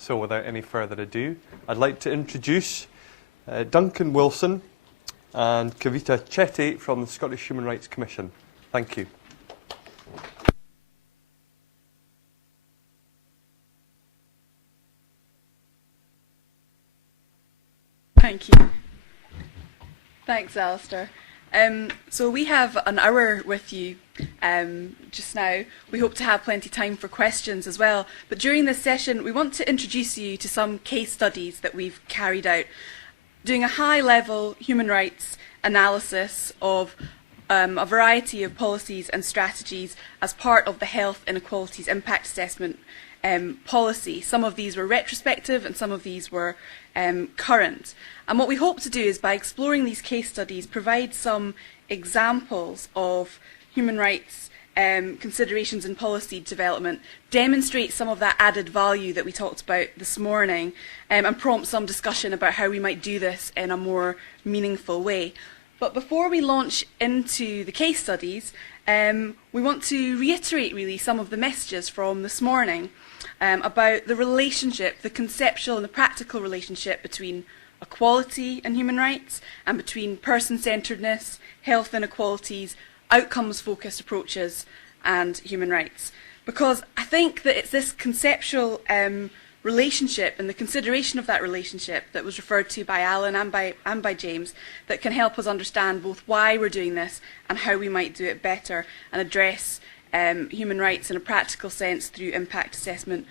So without any further ado, I'd like to introduce Duncan Wilson and Kavita Chetty from the Scottish Human Rights Commission. Thank you. Thank you. Thanks, Alistair. So we have an hour with you just now. We hope to have plenty of time for questions as well. But during this session, we want to introduce you to some case studies that we've carried out, doing a high-level human rights analysis of a variety of policies and strategies as part of the Health Inequalities Impact Assessment policy. Some of these were retrospective and some of these were current. And what we hope to do is, by exploring these case studies, provide some examples of human rights considerations in policy development, demonstrate some of that added value that we talked about this morning, and prompt some discussion about how we might do this in a more meaningful way. But before we launch into the case studies, we want to reiterate really some of the messages from this morning about the relationship, the conceptual and the practical relationship between equality and human rights, and between person-centeredness, health inequalities, outcomes-focused approaches, and human rights. Because I think that it's this conceptual relationship and the consideration of that relationship that was referred to by Alan and by James that can help us understand both why we're doing this and how we might do it better and address human rights in a practical sense through impact assessment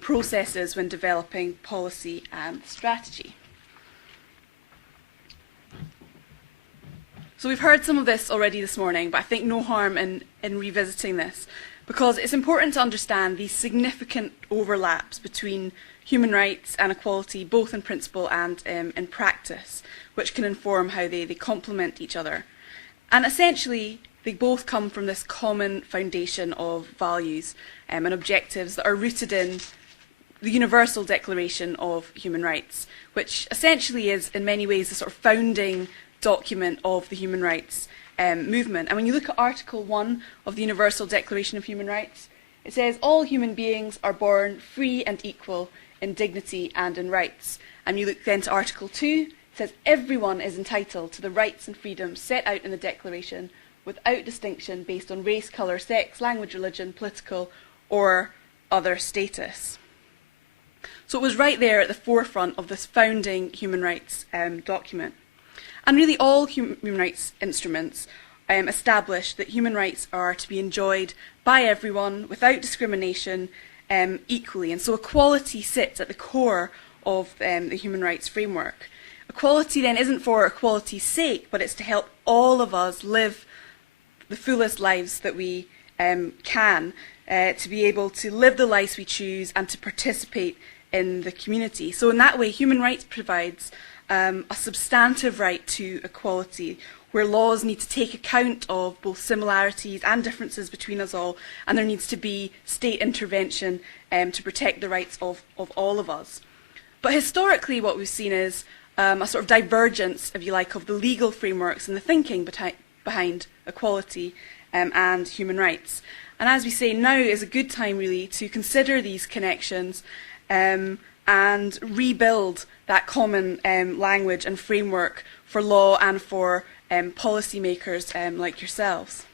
processes when developing policy and strategy. So we've heard some of this already this morning, but I think no harm in revisiting this, because it's important to understand these significant overlaps between human rights and equality, both in principle and in practice, which can inform how they complement each other. And essentially, they both come from this common foundation of values and objectives that are rooted in the Universal Declaration of Human Rights, which essentially is, in many ways, the sort of founding document of the human rights movement. And when you look at Article 1 of the Universal Declaration of Human Rights, it says all human beings are born free and equal in dignity and in rights. And you look then to Article 2, it says everyone is entitled to the rights and freedoms set out in the Declaration without distinction based on race, colour, sex, language, religion, political or other status. So it was right there at the forefront of this founding human rights document. And really all human rights instruments establish that human rights are to be enjoyed by everyone without discrimination equally. And so equality sits at the core of the human rights framework. Equality then isn't for equality's sake, but it's to help all of us live the fullest lives that we can, to be able to live the lives we choose and to participate in the community. So in that way, human rights provides a substantive right to equality, where laws need to take account of both similarities and differences between us all, and there needs to be state intervention to protect the rights of all of us. But historically what we've seen is a sort of divergence, if you like, of the legal frameworks and the thinking behind equality and human rights. And as we say, now is a good time really to consider these connections and rebuild that common language and framework for law and for policymakers like yourselves.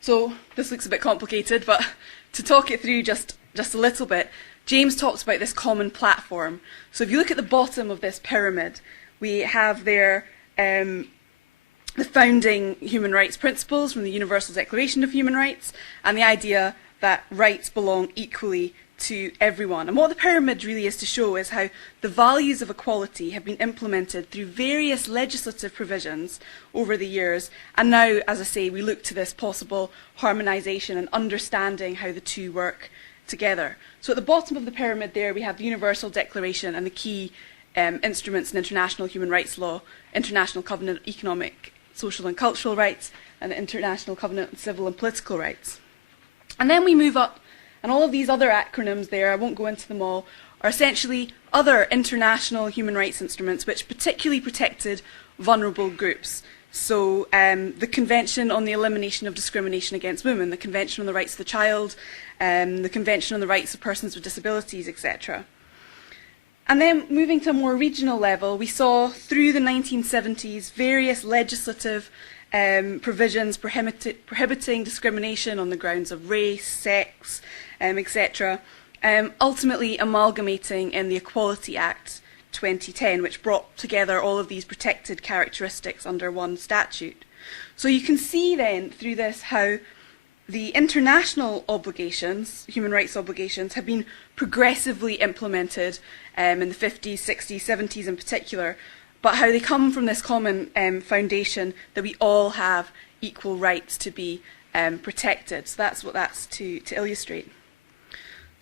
So this looks a bit complicated, but to talk it through just a little bit, James talks about this common platform. So if you look at the bottom of this pyramid, we have there the founding human rights principles from the Universal Declaration of Human Rights and the idea that rights belong equally to everyone. And what the pyramid really is to show is how the values of equality have been implemented through various legislative provisions over the years. And now, as I say, we look to this possible harmonisation and understanding how the two work together. So at the bottom of the pyramid there, we have the Universal Declaration and the key instruments in international human rights law, International Covenant of Economic, Social and Cultural Rights, and the International Covenant of Civil and Political Rights. And then we move up, and all of these other acronyms there, I won't go into them all, are essentially other international human rights instruments which particularly protected vulnerable groups. So the Convention on the Elimination of Discrimination Against Women, the Convention on the Rights of the Child, the Convention on the Rights of Persons with Disabilities, etc. And then moving to a more regional level, we saw through the 1970s various legislative provisions prohibiting discrimination on the grounds of race, sex, etc., ultimately amalgamating in the Equality Act 2010, which brought together all of these protected characteristics under one statute. So you can see then through this how the international obligations, human rights obligations, have been progressively implemented in the 50s, 60s, 70s in particular, but how they come from this common foundation that we all have equal rights to be protected. So that's what that's to illustrate.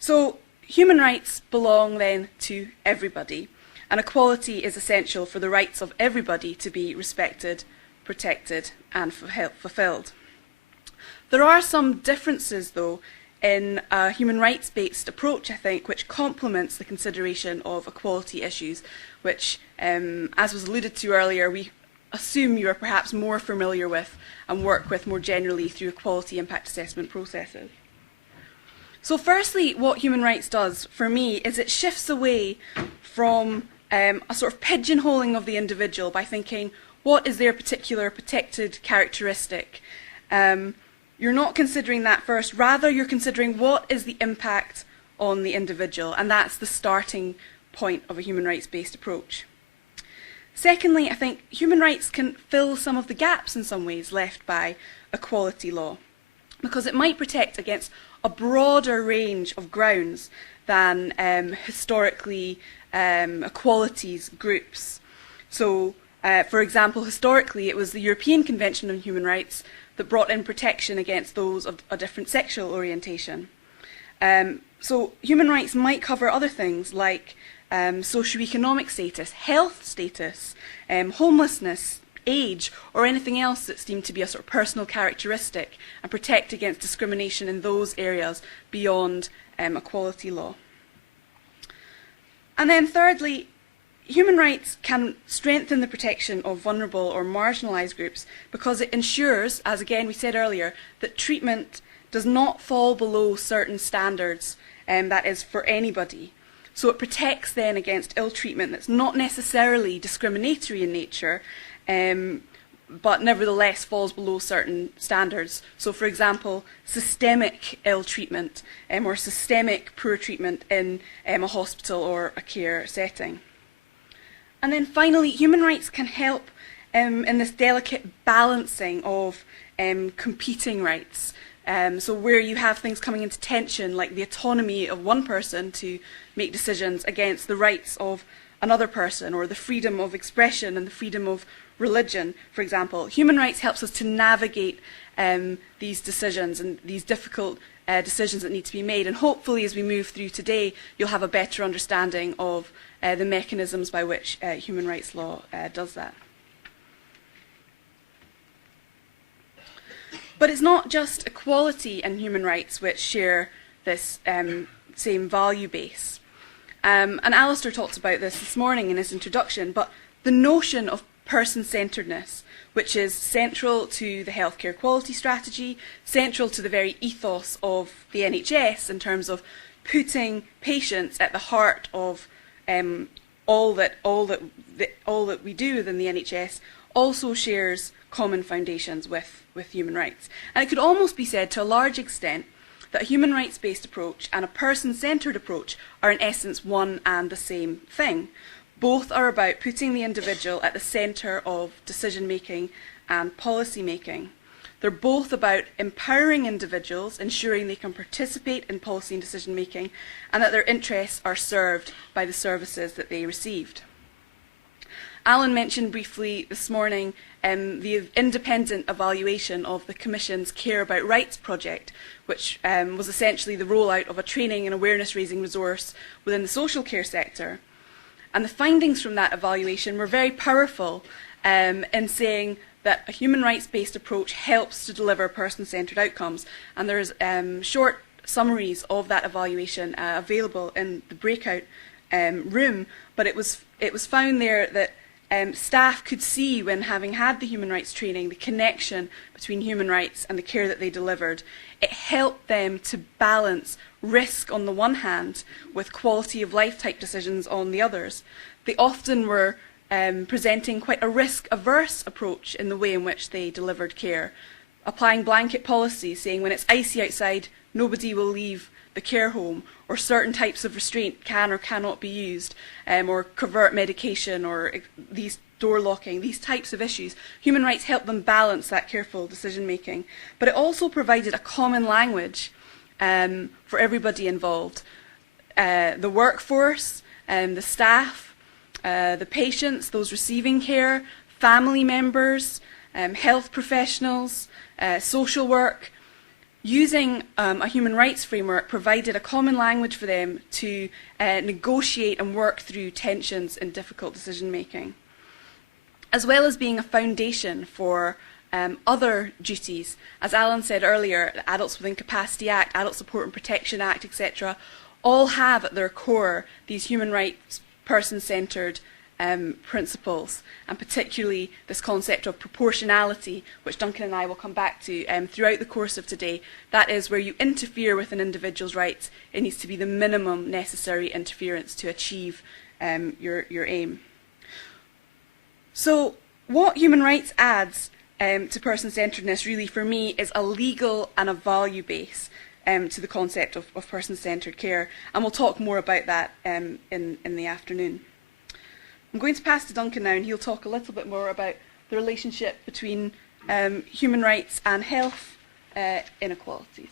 So human rights belong then to everybody, and equality is essential for the rights of everybody to be respected, protected and fulfilled. There are some differences, though, in a human rights-based approach, I think, which complements the consideration of equality issues, which, as was alluded to earlier, we assume you are perhaps more familiar with and work with more generally through equality impact assessment processes. So firstly, what human rights does, for me, is it shifts away from a sort of pigeonholing of the individual by thinking, what is their particular protected characteristic? You're not considering that first, rather you're considering what is the impact on the individual, and that's the starting point of a human rights-based approach. Secondly, I think human rights can fill some of the gaps in some ways left by equality law, because it might protect against a broader range of grounds than historically equalities groups. So, for example, historically it was the European Convention on Human Rights that brought in protection against those of a different sexual orientation. So human rights might cover other things like socioeconomic status, health status, homelessness, age, or anything else that's deemed to be a sort of personal characteristic, and protect against discrimination in those areas beyond equality law. And then thirdly, human rights can strengthen the protection of vulnerable or marginalised groups because it ensures, as again we said earlier, that treatment does not fall below certain standards, that is for anybody. So it protects then against ill treatment that's not necessarily discriminatory in nature, but nevertheless falls below certain standards. So for example, systemic ill treatment or systemic poor treatment in a hospital or a care setting. And then finally, human rights can help in this delicate balancing of competing rights. So where you have things coming into tension, like the autonomy of one person to make decisions against the rights of another person, or the freedom of expression and the freedom of religion, for example. Human rights helps us to navigate these decisions and these difficult decisions that need to be made. And hopefully, as we move through today, you'll have a better understanding of the mechanisms by which human rights law does that. But it's not just equality and human rights which share this same value base. And Alistair talked about this morning in his introduction, but the notion of person-centredness, which is central to the healthcare quality strategy, central to the very ethos of the NHS in terms of putting patients at the heart of all that we do within the NHS, also shares common foundations with human rights. And it could almost be said to a large extent that a human rights-based approach and a person-centred approach are in essence one and the same thing. Both are about putting the individual at the centre of decision-making and policy-making. They're both about empowering individuals, ensuring they can participate in policy and decision-making, and that their interests are served by the services that they received. Alan mentioned briefly this morning the independent evaluation of the Commission's Care About Rights project, which was essentially the rollout of a training and awareness-raising resource within the social care sector. And the findings from that evaluation were very powerful in saying that a human rights-based approach helps to deliver person-centred outcomes. And there's short summaries of that evaluation available in the breakout room, but it was found there that Staff could see, when having had the human rights training, the connection between human rights and the care that they delivered. It helped them to balance risk on the one hand with quality of life type decisions on the others. They often were presenting quite a risk-averse approach in the way in which they delivered care, applying blanket policies, saying when it's icy outside, nobody will leave the care home, or certain types of restraint can or cannot be used, or covert medication, or these door locking, these types of issues. Human rights help them balance that careful decision making. But it also provided a common language for everybody involved. The workforce, the staff, the patients, those receiving care, family members, health professionals, social work. Using a human rights framework provided a common language for them to negotiate and work through tensions in difficult decision making, as well as being a foundation for other duties. As Alan said earlier, the Adults with Incapacity Act, Adult Support and Protection Act, etc., all have at their core these human rights person-centred principles, and particularly this concept of proportionality, which Duncan and I will come back to throughout the course of today. That is, where you interfere with an individual's rights, it needs to be the minimum necessary interference to achieve your aim. So what human rights adds to person-centredness really for me is a legal and a value base to the concept of person-centred care, and we'll talk more about that in the afternoon. I'm going to pass to Duncan now, and he'll talk a little bit more about the relationship between human rights and health inequalities.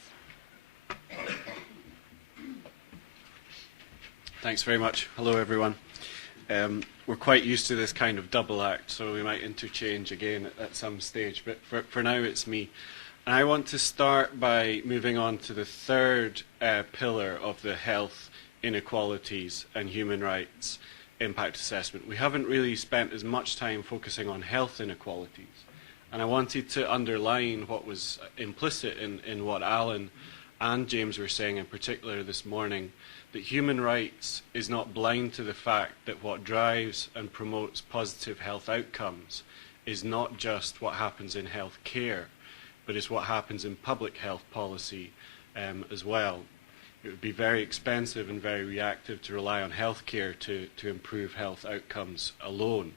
Thanks very much. Hello, everyone. We're quite used to this kind of double act, so we might interchange again at some stage, but for now it's me. And I want to start by moving on to the third pillar of the health inequalities and human rights impact assessment. We haven't really spent as much time focusing on health inequalities, and I wanted to underline what was implicit in what Alan and James were saying in particular this morning, that human rights is not blind to the fact that what drives and promotes positive health outcomes is not just what happens in health care, but is what happens in public health policy as well. It would be very expensive and very reactive to rely on healthcare to improve health outcomes alone.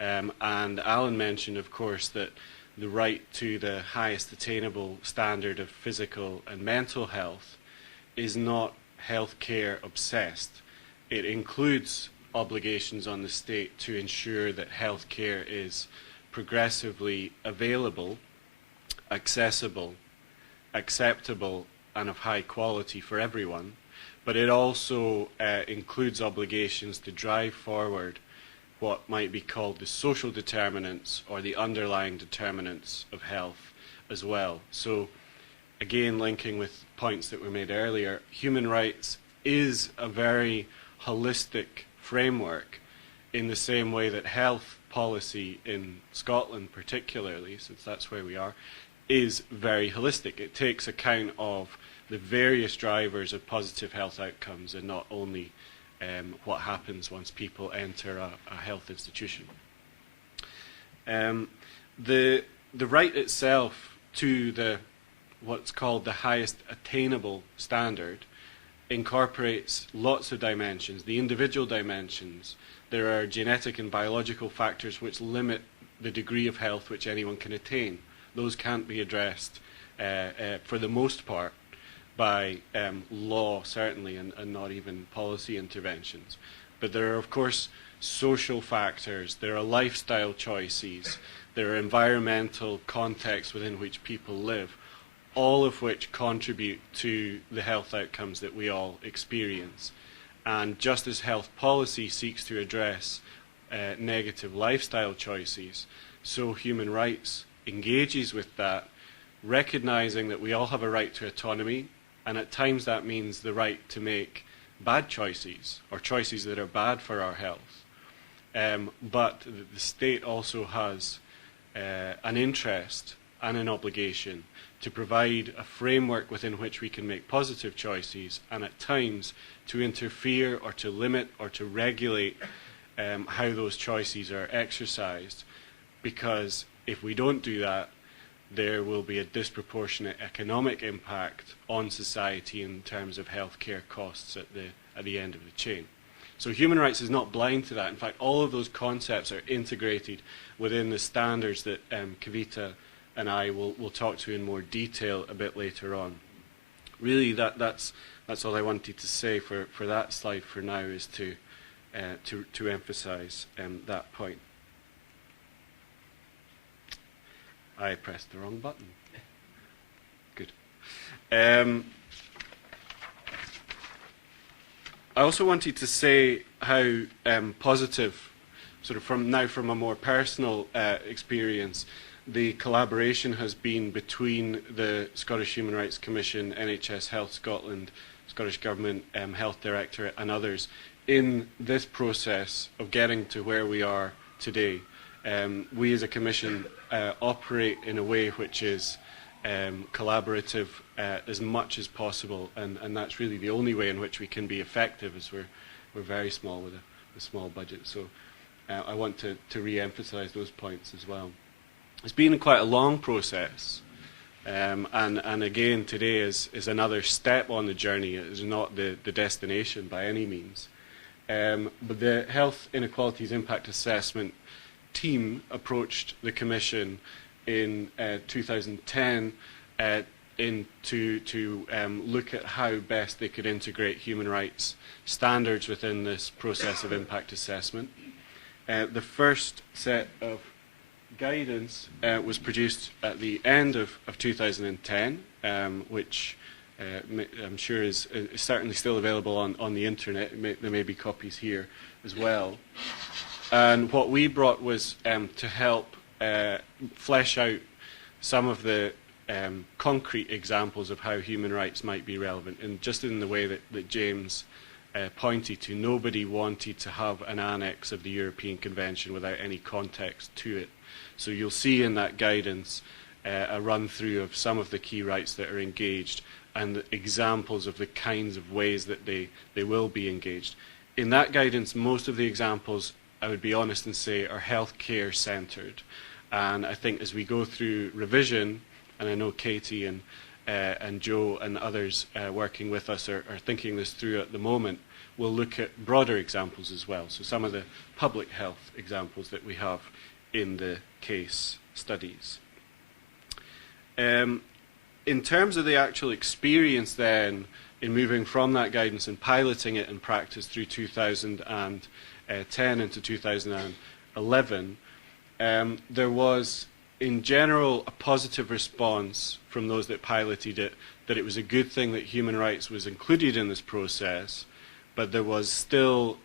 And Alan mentioned, of course, that the right to the highest attainable standard of physical and mental health is not healthcare obsessed. It includes obligations on the state to ensure that healthcare is progressively available, accessible, acceptable, and of high quality for everyone, but it also includes obligations to drive forward what might be called the social determinants or the underlying determinants of health as well. So again, linking with points that were made earlier, human rights is a very holistic framework in the same way that health policy in Scotland particularly, since that's where we are, is very holistic. It takes account of the various drivers of positive health outcomes and not only what happens once people enter a health institution. The right itself to what's called the highest attainable standard incorporates lots of dimensions, the individual dimensions. There are genetic and biological factors which limit the degree of health which anyone can attain. Those can't be addressed for the most part by law, certainly, and not even policy interventions. But there are, of course, social factors, there are lifestyle choices, there are environmental contexts within which people live, all of which contribute to the health outcomes that we all experience. And just as health policy seeks to address negative lifestyle choices, so human rights engages with that, recognizing that we all have a right to autonomy, and at times that means the right to make bad choices, or choices that are bad for our health. But the state also has an interest and an obligation to provide a framework within which we can make positive choices, and at times to interfere or to limit or to regulate how those choices are exercised, because if we don't do that, there will be a disproportionate economic impact on society in terms of healthcare costs at the end of the chain. So human rights is not blind to that. In fact, all of those concepts are integrated within the standards that Kavita and I will talk to in more detail a bit later on. Really, that's all I wanted to say for that slide for now, is to emphasise that point. I pressed the wrong button. Good. I also wanted to say how positive, sort of from a more personal experience, the collaboration has been between the Scottish Human Rights Commission, NHS Health Scotland, Scottish Government Health Directorate and others in this process of getting to where we are today. We as a Commission operate in a way which is collaborative as much as possible, and that's really the only way in which we can be effective, as we're very small with a small budget. So I want to re-emphasise those points as well. It's been quite a long process, and again today is another step on the journey. It is not the destination by any means. But the Health Inequalities Impact Assessment team approached the Commission in 2010 to look at how best they could integrate human rights standards within this process of impact assessment. The first set of guidance was produced at the end of 2010, which I'm sure is certainly still available on the internet. There may be copies here as well. And what we brought was to help flesh out some of the concrete examples of how human rights might be relevant. And just in the way that James pointed to, nobody wanted to have an annex of the European Convention without any context to it. So you'll see in that guidance a run-through of some of the key rights that are engaged and examples of the kinds of ways that they will be engaged. In that guidance, most of the examples, I would be honest and say, are healthcare centred. And I think as we go through revision, and I know Katie and Joe and others working with us are thinking this through at the moment, we'll look at broader examples as well. So some of the public health examples that we have in the case studies. In terms of the actual experience then in moving from that guidance and piloting it in practice through 2010 into 2011, there was in general a positive response from those that piloted it, that it was a good thing that human rights was included in this process, but there was still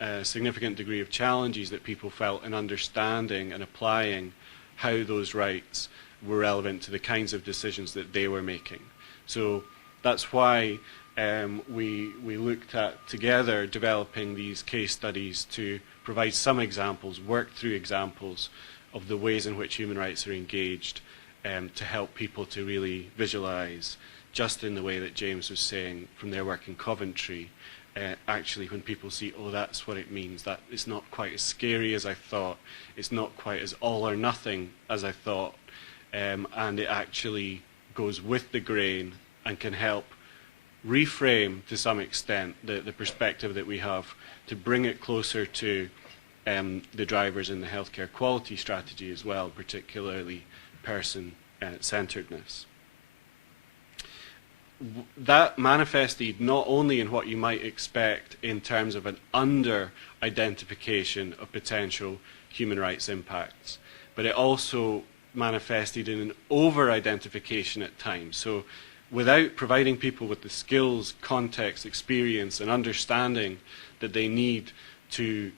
a significant degree of challenges that people felt in understanding and applying how those rights were relevant to the kinds of decisions that they were making. So that's why we looked at together developing these case studies to provide some examples, work through examples of the ways in which human rights are engaged, to help people to really visualise, just in the way that James was saying from their work in Coventry, actually when people see, oh, that's what it means, that it's not quite as scary as I thought, it's not quite as all or nothing as I thought, and it actually goes with the grain and can help reframe to some extent the perspective that we have to bring it closer to the drivers in the healthcare quality strategy as well, particularly person-centeredness. That manifested not only in what you might expect in terms of an under-identification of potential human rights impacts, but it also manifested in an over-identification at times. So without providing people with the skills, context, experience and understanding that they need to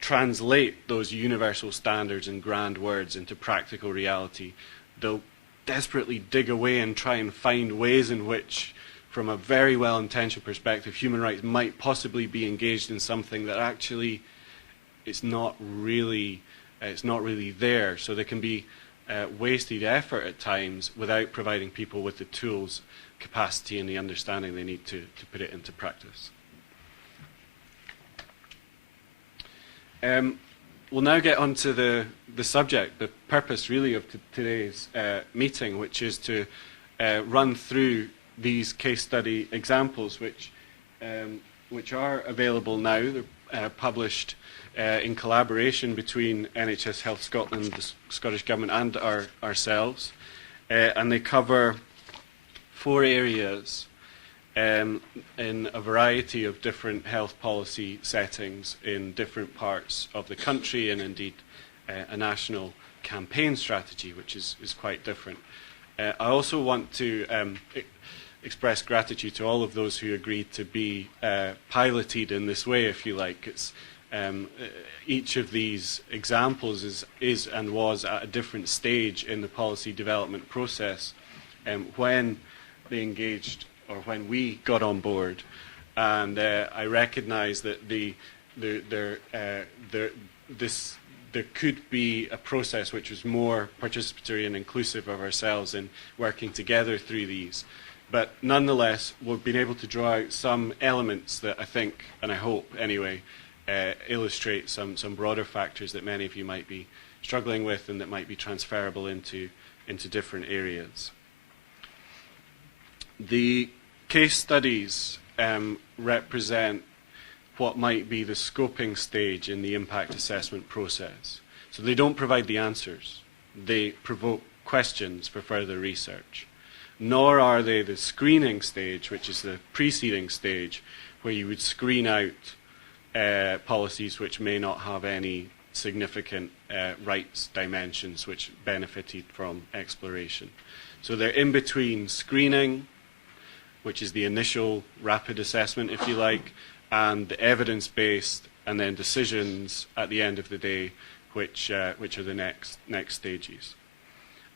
translate those universal standards and grand words into practical reality, they'll desperately dig away and try and find ways in which, from a very well-intentioned perspective, human rights might possibly be engaged in something that actually it's not really there. So there can be wasted effort at times without providing people with the tools, capacity and the understanding they need to put it into practice. We'll now get on to the subject, the purpose really of today's meeting, which is to run through these case study examples, which are available now. They're published in collaboration between NHS Health Scotland, the Scottish Government and ourselves, and they cover 4 areas in a variety of different health policy settings in different parts of the country, and indeed a national campaign strategy, which is quite different. I also want to express gratitude to all of those who agreed to be piloted in this way, if you like. It's each of these examples is and was at a different stage in the policy development process when they engaged, or when we got on board, and I recognise that there could be a process which was more participatory and inclusive of ourselves in working together through these. But nonetheless, we've been able to draw out some elements that I think, and I hope anyway, illustrate some broader factors that many of you might be struggling with and that might be transferable into different areas. The case studies represent what might be the scoping stage in the impact assessment process. So they don't provide the answers. They provoke questions for further research. Nor are they the screening stage, which is the preceding stage, where you would screen out policies which may not have any significant rights dimensions which benefited from exploration. So they're in between screening, which is the initial rapid assessment, if you like, and the evidence-based, and then decisions at the end of the day, which are the next stages.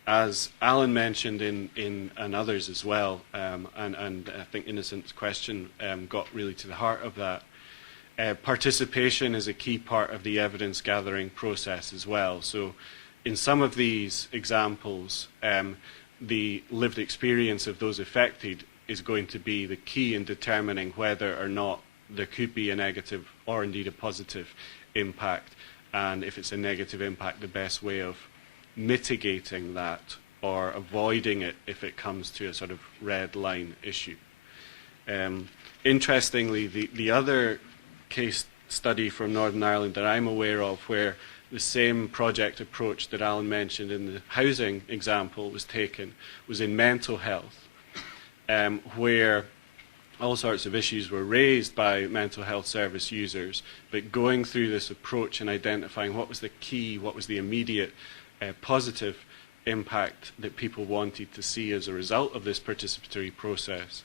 As Alan mentioned and others as well, and I think Innocent's question got really to the heart of that, participation is a key part of the evidence-gathering process as well. So in some of these examples, the lived experience of those affected is going to be the key in determining whether or not there could be a negative or indeed a positive impact, and if it's a negative impact, the best way of mitigating that or avoiding it if it comes to a sort of red line issue. Interestingly, the other case study from Northern Ireland that I'm aware of, where the same project approach that Alan mentioned in the housing example was taken, was in mental health, where all sorts of issues were raised by mental health service users, but going through this approach and identifying what was the key, what was the immediate positive impact that people wanted to see as a result of this participatory process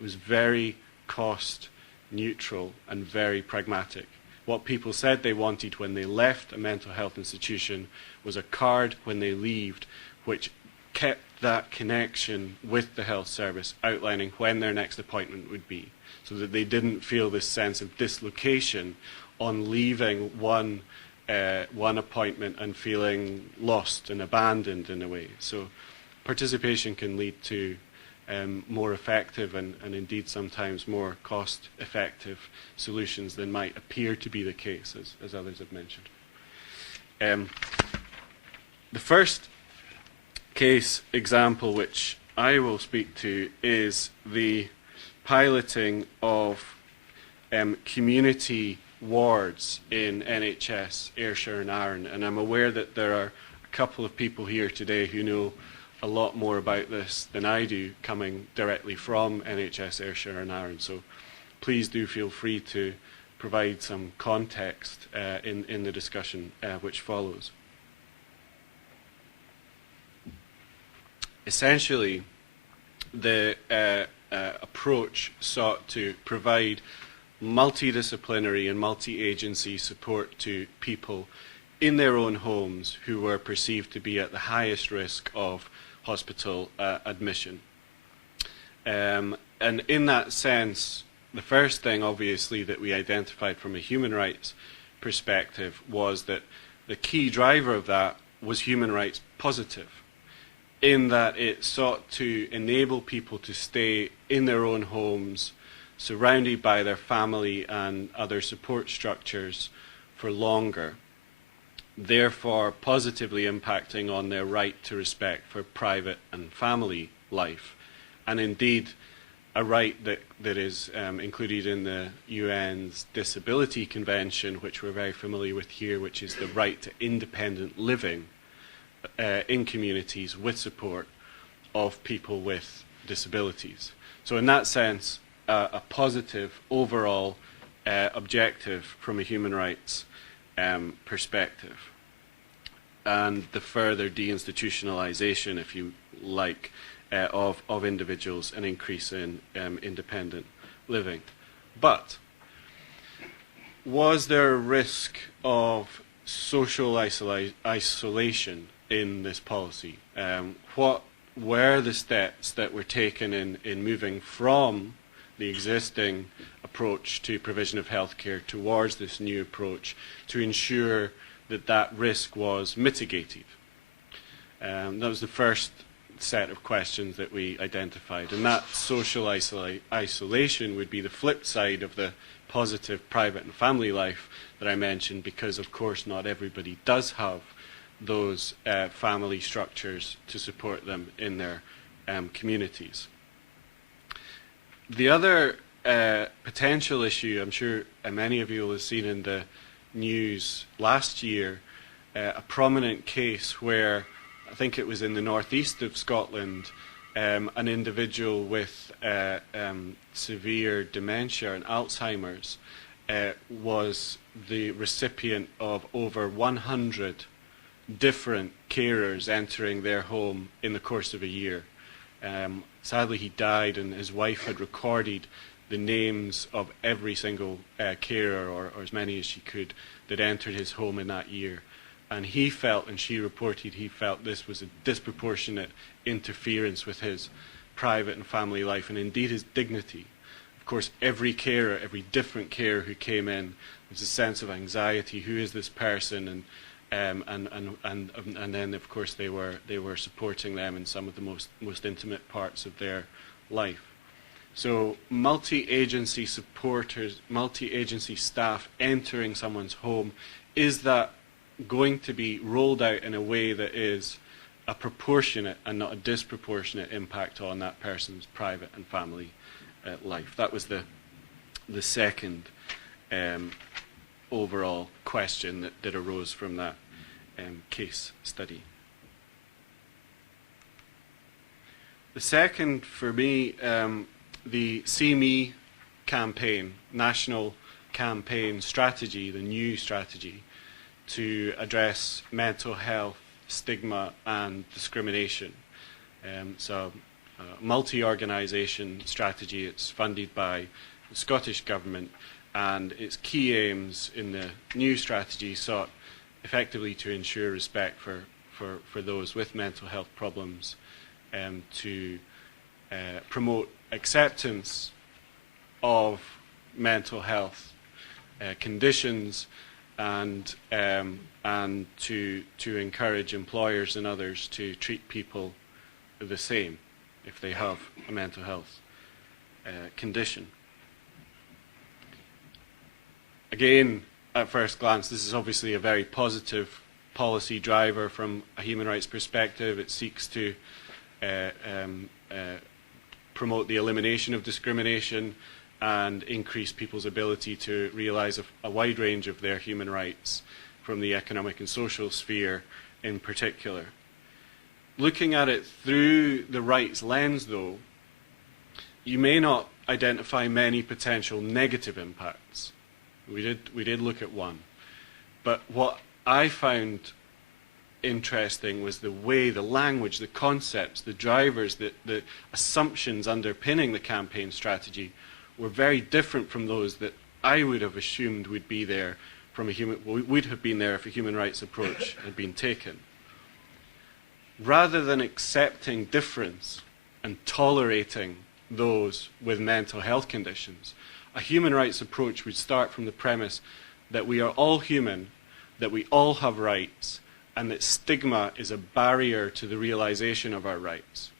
was very cost neutral and very pragmatic. What people said they wanted when they left a mental health institution was a card when they left, which kept that connection with the health service, outlining when their next appointment would be, so that they didn't feel this sense of dislocation on leaving one appointment and feeling lost and abandoned in a way. So participation can lead to more effective and indeed sometimes more cost-effective solutions than might appear to be the case, as others have mentioned. The first case example which I will speak to is the piloting of community wards in NHS Ayrshire and Arran, and I'm aware that there are a couple of people here today who know a lot more about this than I do, coming directly from NHS Ayrshire and Arran, so please do feel free to provide some context in the discussion which follows. Essentially, the approach sought to provide multidisciplinary and multi-agency support to people in their own homes who were perceived to be at the highest risk of hospital admission. And in that sense, the first thing, obviously, that we identified from a human rights perspective was that the key driver of that was human rights positive, in that it sought to enable people to stay in their own homes, surrounded by their family and other support structures, for longer, therefore positively impacting on their right to respect for private and family life, and indeed a right that is included in the UN's Disability Convention, which we're very familiar with here, which is the right to independent living in communities with support of people with disabilities. So in that sense, a positive overall objective from a human rights perspective. And the further deinstitutionalization, if you like, of individuals, an increase in independent living. But was there a risk of social isolation in this policy? What were the steps that were taken in moving from the existing approach to provision of healthcare towards this new approach to ensure that that risk was mitigated? That was the first set of questions that we identified, and that social isolation would be the flip side of the positive private and family life that I mentioned, because of course not everybody does have those family structures to support them in their communities. The other potential issue, I'm sure many of you will have seen in the news last year, a prominent case where I think it was in the northeast of Scotland, an individual with severe dementia and Alzheimer's was the recipient of over 100 different carers entering their home in the course of a year. Sadly, he died, and his wife had recorded the names of every single carer, or as many as she could, that entered his home in that year. And he felt, and she reported, he felt this was a disproportionate interference with his private and family life, and indeed his dignity. Of course, every carer, every different carer who came in, was a sense of anxiety. Who is this person? And then, of course, they were supporting them in some of the most intimate parts of their life. So multi-agency supporters, multi-agency staff entering someone's home, is that going to be rolled out in a way that is a proportionate and not a disproportionate impact on that person's private and family life? That was the second overall question that arose from that case study. The second, for me, the See Me campaign, national campaign strategy, the new strategy to address mental health, stigma and discrimination. So a multi-organisation strategy. It's funded by the Scottish Government, and its key aims in the new strategy sought effectively to ensure respect for those with mental health problems, to promote acceptance of mental health conditions, and to encourage employers and others to treat people the same if they have a mental health condition. Again, at first glance, this is obviously a very positive policy driver from a human rights perspective. It seeks to promote the elimination of discrimination and increase people's ability to realise a wide range of their human rights, from the economic and social sphere in particular. Looking at it through the rights lens, though, you may not identify many potential negative impacts. We did look at one. But what I found interesting was the way, the language, the concepts, the drivers, the assumptions underpinning the campaign strategy were very different from those that I would have assumed would be there from would have been there if a human rights approach had been taken. Rather than accepting difference and tolerating those with mental health conditions, a human rights approach would start from the premise that we are all human, that we all have rights, and that stigma is a barrier to the realization of our rights.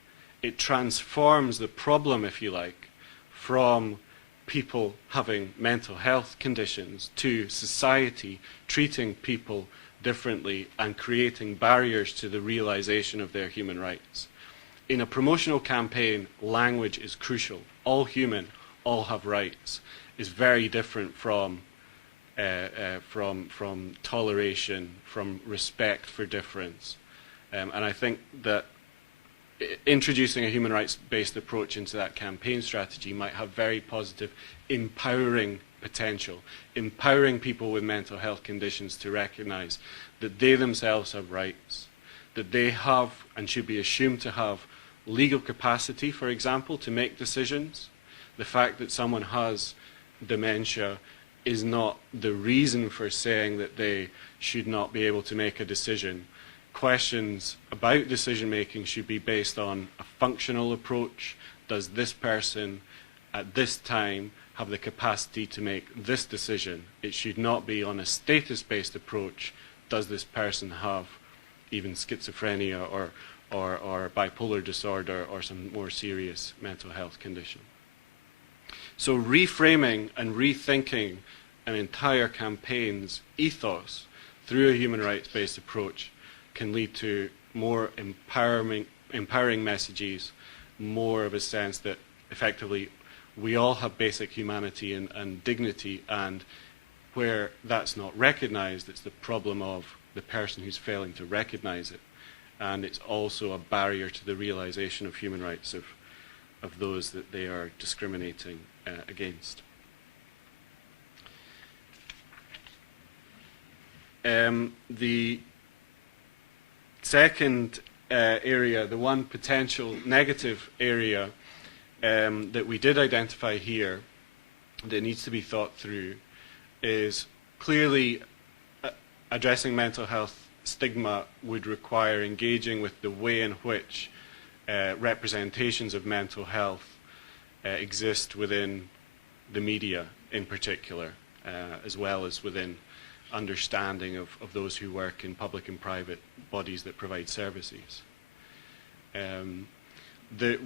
It transforms the problem, if you like, from people having mental health conditions to society treating people differently and creating barriers to the realization of their human rights. In a promotional campaign, language is crucial. All human, all have rights, is very different from toleration, from respect for difference. And I think that introducing a human rights-based approach into that campaign strategy might have very positive, empowering potential, empowering people with mental health conditions to recognize that they themselves have rights, that they have and should be assumed to have legal capacity, for example, to make decisions. The fact that someone has dementia is not the reason for saying that they should not be able to make a decision. Questions about decision making should be based on a functional approach. Does this person at this time have the capacity to make this decision? It should not be on a status-based approach. Does this person have even schizophrenia or bipolar disorder or some more serious mental health condition? So reframing and rethinking an entire campaign's ethos through a human rights-based approach can lead to more empowering messages, more of a sense that effectively we all have basic humanity and dignity, and where that's not recognized, it's the problem of the person who's failing to recognize it. And it's also a barrier to the realization of human rights of those that they are discriminating against. The second area, the one potential negative area that we did identify here that needs to be thought through is clearly addressing mental health stigma would require engaging with the way in which representations of mental health exist within the media in particular, as well as within understanding of those who work in public and private bodies that provide services.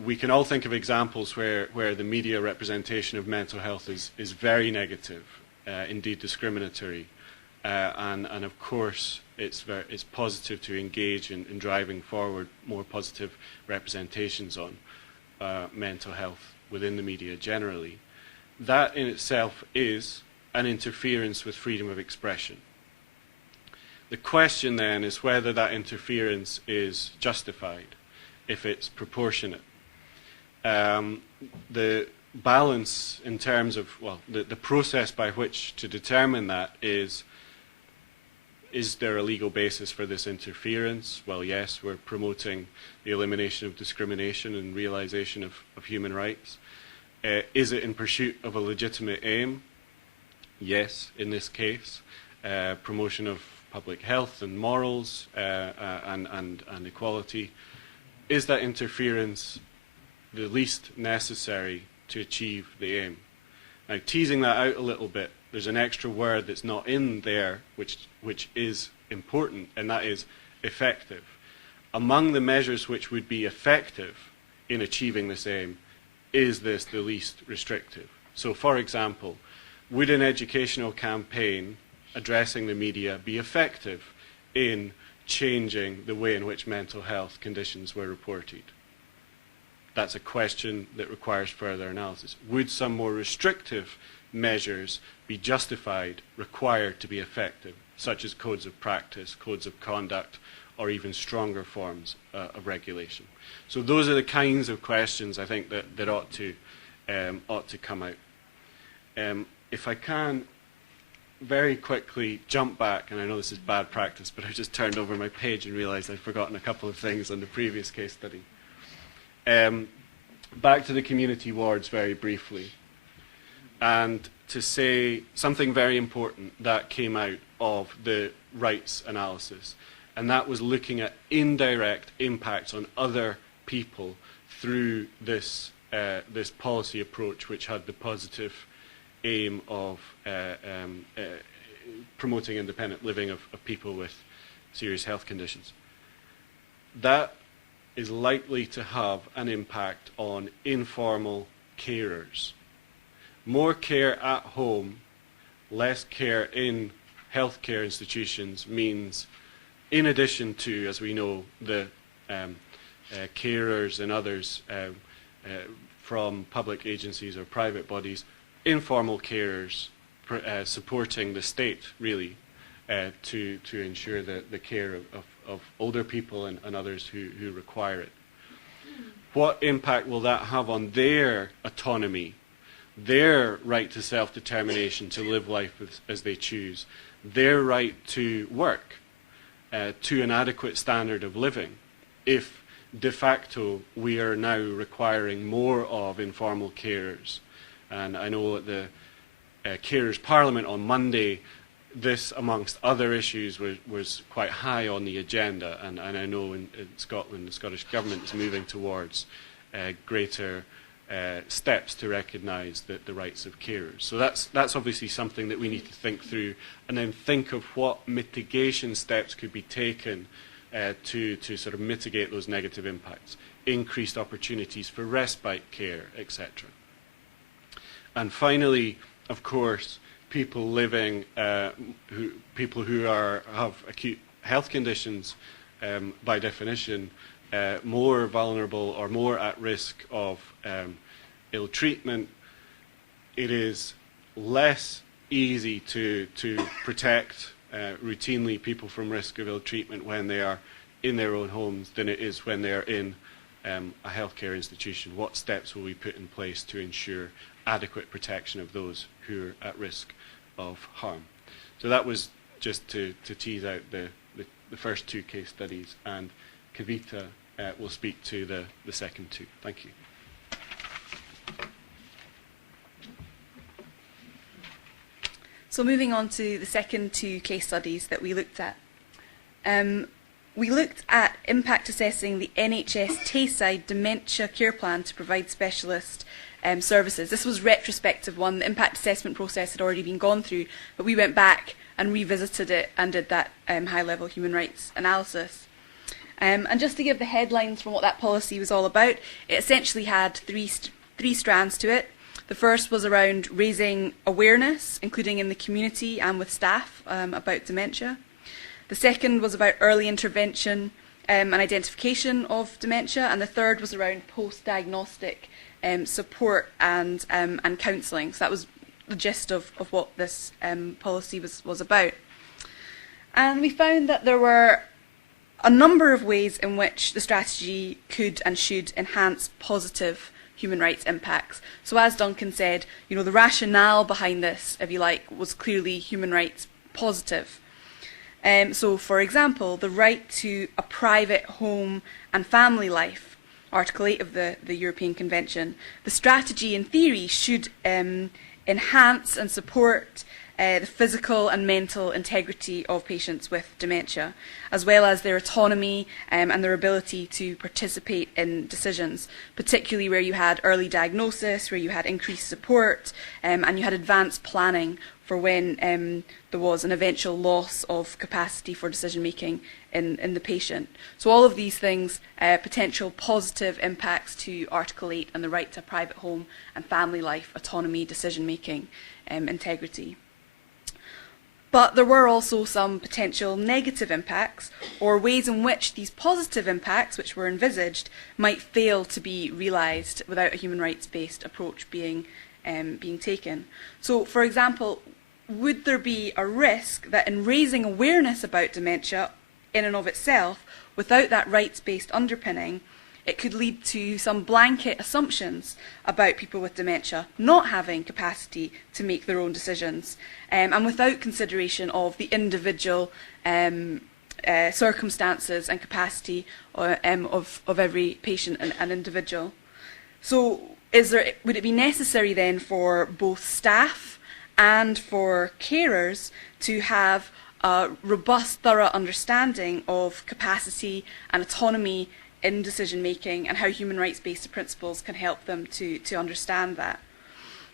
We can all think of examples where the media representation of mental health is very negative, indeed discriminatory, and of course it's positive to engage in driving forward more positive representations on mental health within the media generally. That in itself is an interference with freedom of expression. The question then is whether that interference is justified, if it's proportionate. The balance in terms of, well, the process by which to determine that is there a legal basis for this interference? Well, yes, we're promoting the elimination of discrimination and realization of human rights. Is it in pursuit of a legitimate aim? Yes, in this case. Promotion of public health and morals and equality. Is that interference the least necessary to achieve the aim? Now, teasing that out a little bit, there's an extra word that's not in there which is important, and that is effective. Among the measures which would be effective in achieving this aim, is this the least restrictive? So, for example, would an educational campaign addressing the media be effective in changing the way in which mental health conditions were reported? That's a question that requires further analysis. Would some more restrictive measures be justified, required to be effective, such as codes of practice, codes of conduct, or even stronger forms of regulation? So those are the kinds of questions I think that ought to come out. If I can very quickly jump back, and I know this is bad practice, but I just turned over my page and realized I'd forgotten a couple of things on the previous case study. Back to the community wards very briefly, and to say something very important that came out of the rights analysis, and that was looking at indirect impacts on other people through this policy approach, which had the positive aim of promoting independent living of people with serious health conditions. That is likely to have an impact on informal carers. more care at home, less care in healthcare institutions means, in addition to, as we know, the carers and others from public agencies or private bodies, informal carers supporting the state, really, to ensure the care of older people and others who require it. What impact will that have on their autonomy, their right to self-determination, to live life as they choose, their right to work to an adequate standard of living, if de facto we are now requiring more of informal carers? And I know at the Carers Parliament on Monday, this, amongst other issues, was quite high on the agenda, and I know in Scotland the Scottish Government is moving towards greater steps to recognise the rights of carers. So that's obviously something that we need to think through, and then think of what mitigation steps could be taken to sort of mitigate those negative impacts, increased opportunities for respite care, etc. And finally, of course, people living, people who have acute health conditions, by definition, more vulnerable or more at risk of ill treatment. It is less easy to protect routinely people from risk of ill treatment when they are in their own homes than it is when they are in a healthcare institution. What steps will we put in place to ensure adequate protection of those who are at risk of harm? So that was just to tease out the first two case studies, and Kavita will speak to the second two. Thank you. So moving on to the second two case studies that we looked at. We looked at impact assessing the NHS Tayside Dementia Care Plan to provide specialist services. This was retrospective one. The impact assessment process had already been gone through, but we went back and revisited it and did that high-level human rights analysis. And just to give the headlines from what that policy was all about, it essentially had three strands to it. The first was around raising awareness, including in the community and with staff, about dementia. The second was about early intervention and identification of dementia, and the third was around post-diagnostic support and counselling. So that was the gist of what this policy was about. And we found that there were a number of ways in which the strategy could and should enhance positive human rights impacts. So as Duncan said, you know, the rationale behind this, if you like, was clearly human rights positive. So, for example, the right to a private home and family life, Article 8 of the European Convention. The strategy, in theory, should enhance and support the physical and mental integrity of patients with dementia, as well as their autonomy and their ability to participate in decisions, particularly where you had early diagnosis, where you had increased support, and you had advanced planning for when there was an eventual loss of capacity for decision-making in the patient. So all of these things, potential positive impacts to Article 8 and the right to private home and family life, autonomy, decision-making, integrity. But there were also some potential negative impacts, or ways in which these positive impacts, which were envisaged, might fail to be realised without a human rights-based approach being taken. So, for example, would there be a risk that in raising awareness about dementia in and of itself, without that rights-based underpinning, it could lead to some blanket assumptions about people with dementia not having capacity to make their own decisions, and without consideration of the individual circumstances and capacity of every patient and individual. So would it be necessary then for both staff and for carers to have a robust, thorough understanding of capacity and autonomy in decision-making, and how human rights-based principles can help them to understand that,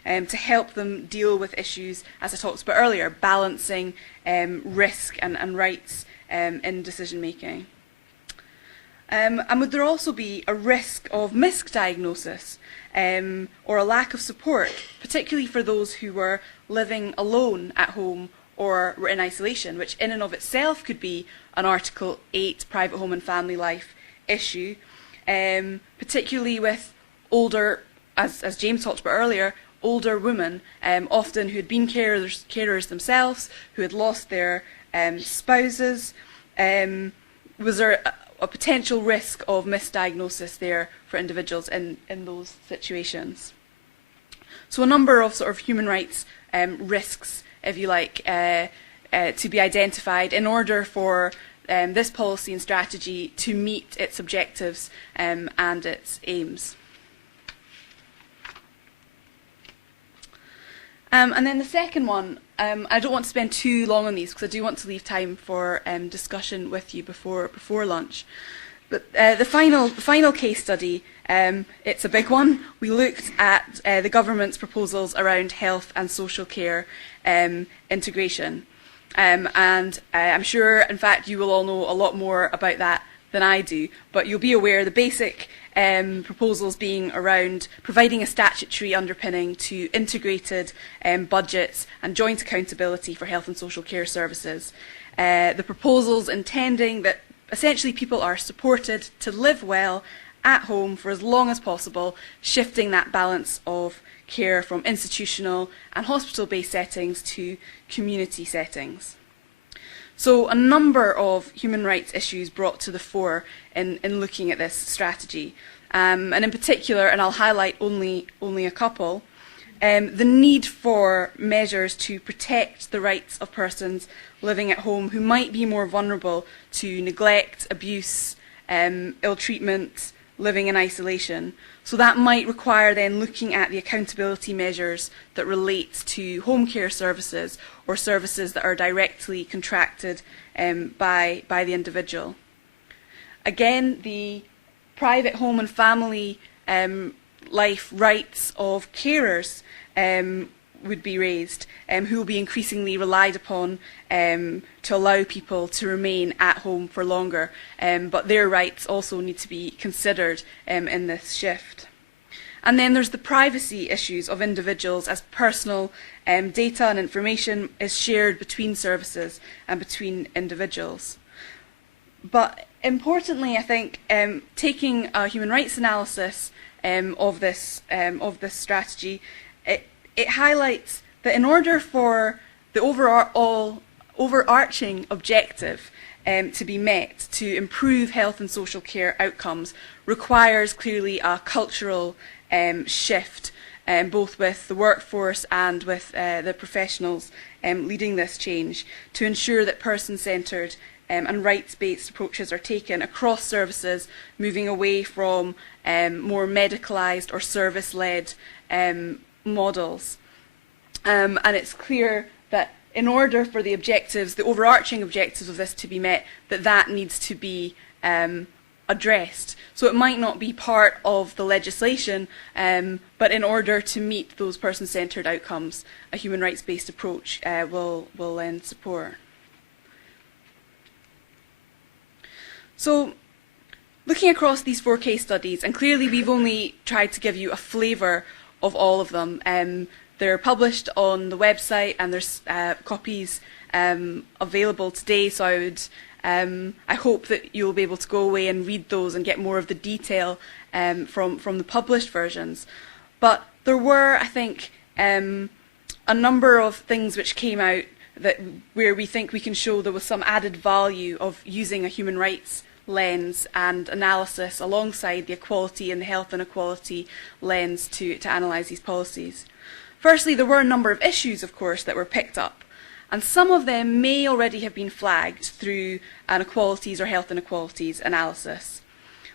to help them deal with issues, as I talked about earlier, balancing risk and rights in decision-making. And would there also be a risk of misdiagnosis or a lack of support, particularly for those who were living alone at home or were in isolation, which in and of itself could be an Article 8 private home and family life issue, particularly with older, as James talked about earlier, older women, often who had been carers themselves, who had lost their spouses. Was there a potential risk of misdiagnosis there for individuals in those situations? So a number of sort of human rights risks, if you like, to be identified in order for this policy and strategy to meet its objectives and its aims. And then the second one, I don't want to spend too long on these because I do want to leave time for discussion with you before lunch. But the final case study, it's a big one. We looked at the government's proposals around health and social care integration. And I'm sure, in fact, you will all know a lot more about that than I do, but you'll be aware the basic proposals being around providing a statutory underpinning to integrated budgets and joint accountability for health and social care services. The proposals intending that essentially people are supported to live well at home for as long as possible, shifting that balance of care from institutional and hospital-based settings to community settings. So a number of human rights issues brought to the fore in looking at this strategy. And in particular, and I'll highlight only a couple, the need for measures to protect the rights of persons living at home who might be more vulnerable to neglect, abuse, ill treatment, living in isolation. So that might require then looking at the accountability measures that relate to home care services or services that are directly contracted by the individual. Again, the private home and family life rights of carers would be raised, who will be increasingly relied upon to allow people to remain at home for longer, but their rights also need to be considered in this shift. And then there's the privacy issues of individuals as personal data and information is shared between services and between individuals. But importantly, I think taking a human rights analysis of this strategy, it highlights that in order for the overarching objective to be met, to improve health and social care outcomes, requires clearly a cultural shift, both with the workforce and with the professionals leading this change, to ensure that person-centred and rights-based approaches are taken across services, moving away from more medicalised or service-led models. And it's clear that in order for the objectives, the overarching objectives of this to be met, that needs to be addressed. So it might not be part of the legislation, but in order to meet those person-centred outcomes, a human rights-based approach will lend support. So, looking across these 4 case studies, and clearly we've only tried to give you a flavour of all of them. They're published on the website and there's copies available today, so I hope that you'll be able to go away and read those and get more of the detail from the published versions. But there were, I think, a number of things which came out where we think we can show there was some added value of using a human rights lens and analysis alongside the equality and the health inequality lens to analyse these policies. Firstly, there were a number of issues, of course, that were picked up, and some of them may already have been flagged through an equalities or health inequalities analysis.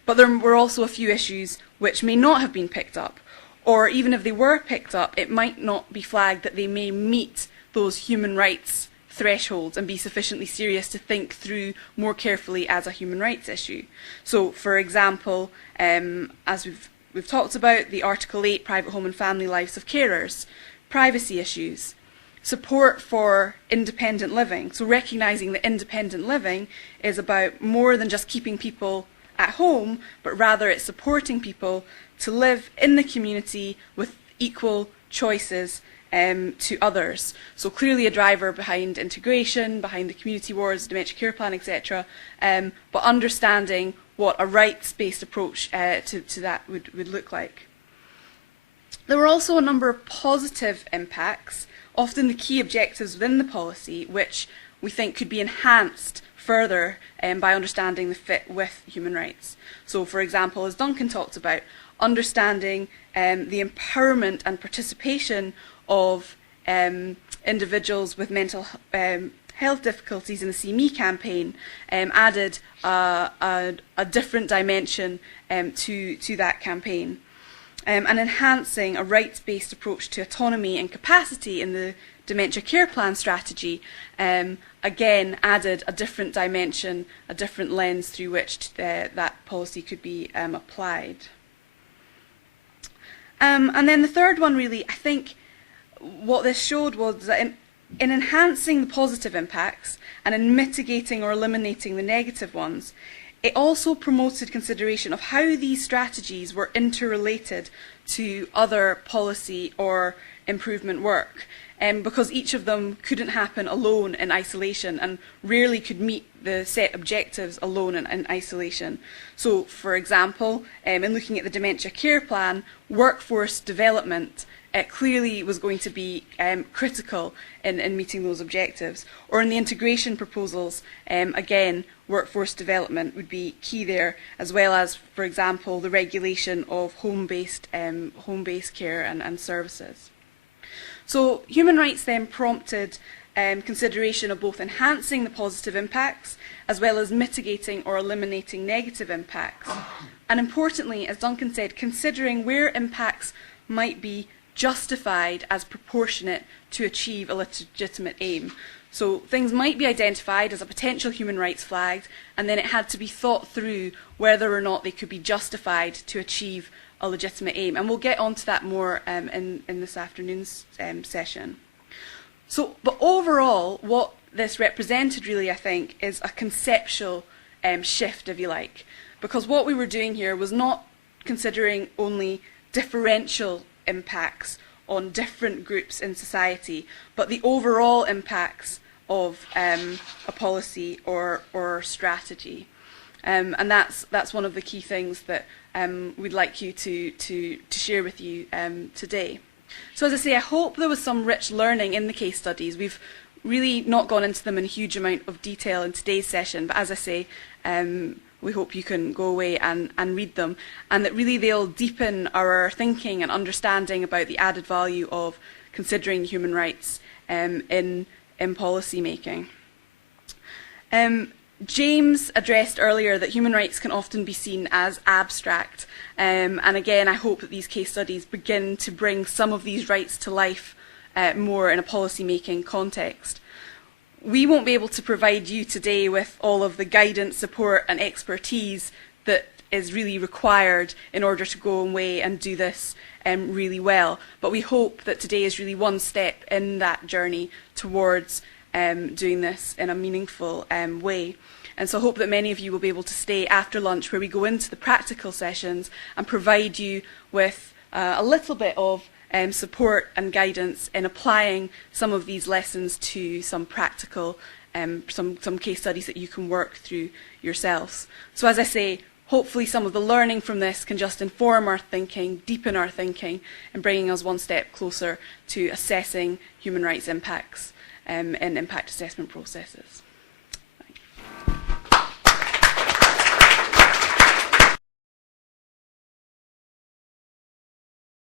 But there were also a few issues which may not have been picked up, or even if they were picked up, it might not be flagged that they may meet those human rights thresholds and be sufficiently serious to think through more carefully as a human rights issue. So, for example, as we've talked about, the Article 8 private home and family lives of carers, privacy issues, support for independent living. So recognising that independent living is about more than just keeping people at home, but rather it's supporting people to live in the community with equal choices to others. So clearly a driver behind integration, behind the community wards, dementia care plan, etc., but understanding what a rights-based approach to that would look like. There were also a number of positive impacts, often the key objectives within the policy, which we think could be enhanced further by understanding the fit with human rights. So, for example, as Duncan talked about, understanding the empowerment and participation of individuals with mental health difficulties in the See Me campaign added a different dimension to that campaign. And enhancing a rights-based approach to autonomy and capacity in the dementia care plan strategy, again added a different dimension, a different lens through which that policy could be applied. And then the third one, really, I think what this showed was that in enhancing the positive impacts and in mitigating or eliminating the negative ones, it also promoted consideration of how these strategies were interrelated to other policy or improvement work, because each of them couldn't happen alone in isolation and rarely could meet the set objectives alone in isolation. So, for example, in looking at the dementia care plan, workforce development clearly was going to be critical in meeting those objectives. Or in the integration proposals, again, workforce development would be key there, as well as, for example, the regulation of home-based care and services. So human rights then prompted consideration of both enhancing the positive impacts as well as mitigating or eliminating negative impacts. And importantly, as Duncan said, considering where impacts might be justified as proportionate to achieve a legitimate aim. So things might be identified as a potential human rights flag, and then it had to be thought through whether or not they could be justified to achieve a legitimate aim. And we'll get onto that more in this afternoon's session. So, but overall, what this represented really, I think, is a conceptual shift, if you like. Because what we were doing here was not considering only differential impacts on different groups in society, but the overall impacts of a policy or strategy. And that's one of the key things that we'd like you to share with you today. So as I say, I hope there was some rich learning in the case studies. We've really not gone into them in a huge amount of detail in today's session, but as I say, we hope you can go away and read them, and that really they'll deepen our thinking and understanding about the added value of considering human rights in policy making. James addressed earlier that human rights can often be seen as abstract, and again I hope that these case studies begin to bring some of these rights to life more in a policy making context. We won't be able to provide you today with all of the guidance, support and expertise that is really required in order to go away and do this really well. But we hope that today is really one step in that journey towards doing this in a meaningful way. And so I hope that many of you will be able to stay after lunch, where we go into the practical sessions and provide you with a little bit of support and guidance in applying some of these lessons to some practical, some case studies that you can work through yourselves. So as I say, hopefully some of the learning from this can just inform our thinking, deepen our thinking, and bringing us one step closer to assessing human rights impacts in impact assessment processes.